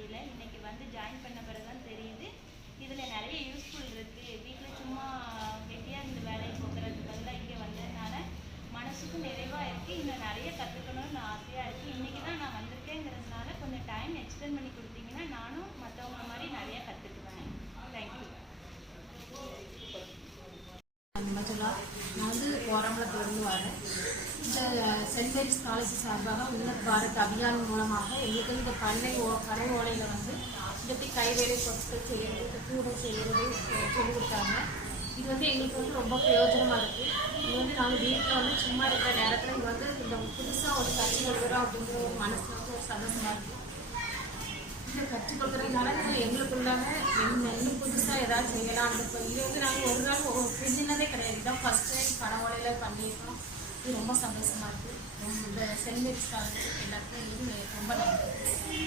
முடியல. இன்னைக்கு வந்து ஜாயின் பண்ண பிறகு தான் தெரியுது இதில் நிறைய யூஸ்ஃபுல் இருக்குது. வீட்டில் சும்மா வெட்டியாக இந்த வேலையை போக்குறதுக்கு பதிலாக இங்கே வந்ததுனால மனசுக்கும் நிறைவாக இருக்குது. இன்னும் நிறைய கற்றுக்கணும்னு ஆசையாக இருக்குது. இன்றைக்கி தான் நான் வந்திருக்கேங்கிறதுனால கொஞ்சம் டைம் எக்ஸ்டெண்ட் பண்ணி கொடுத்தீங்கன்னா நானும் மற்றவங்க மாதிரி நிறைய கற்றுக்குவேன். தேங்க்யூ. நான் வந்து கோரம்பலத்திலிருந்து வரேன். இந்த சென்ட் மேரிஸ் காலேஜ் சார்பாக உன்னத் பாரத் அபியான் மூலமாக எங்களுக்கு இந்த பனை ஓலையில் வந்து இப்படி கைவேலை பொருட்கள் செய்கிறது, கூடை செய்கிறது சொல்லிக் கொடுத்தாங்க. இது வந்து எங்களுக்கு வந்து ரொம்ப பிரயோஜனமாக இருக்குது. இது வந்து நாங்கள் வீட்டில் வந்து சும்மா இருக்கிற நேரத்தில் இது வந்து இந்த புதுசாக ஒரு கற்றுக் கொடுக்குறோம் அப்படிங்கிற ஒரு மனசில் வந்து ஒரு சந்தோஷமாக இருக்குது. இதை கற்றுக் கொடுக்குறதுனால எங்களுக்குள்ளான இன்னும் புதுசாக ஏதாவது செய்யலாம். இது வந்து நாங்கள் ஒரு நாள் செஞ்சினதே கிடையாது. இதான் ஃபஸ்ட் டைம் பனவோலையில் பண்ணியிருக்கோம். இது ரொம்ப சந்தோஷமாக இருக்குது. இந்த சென்ட் மேரிஸ் காலேஜ் எல்லாத்துக்கும் ரொம்ப நன்றி.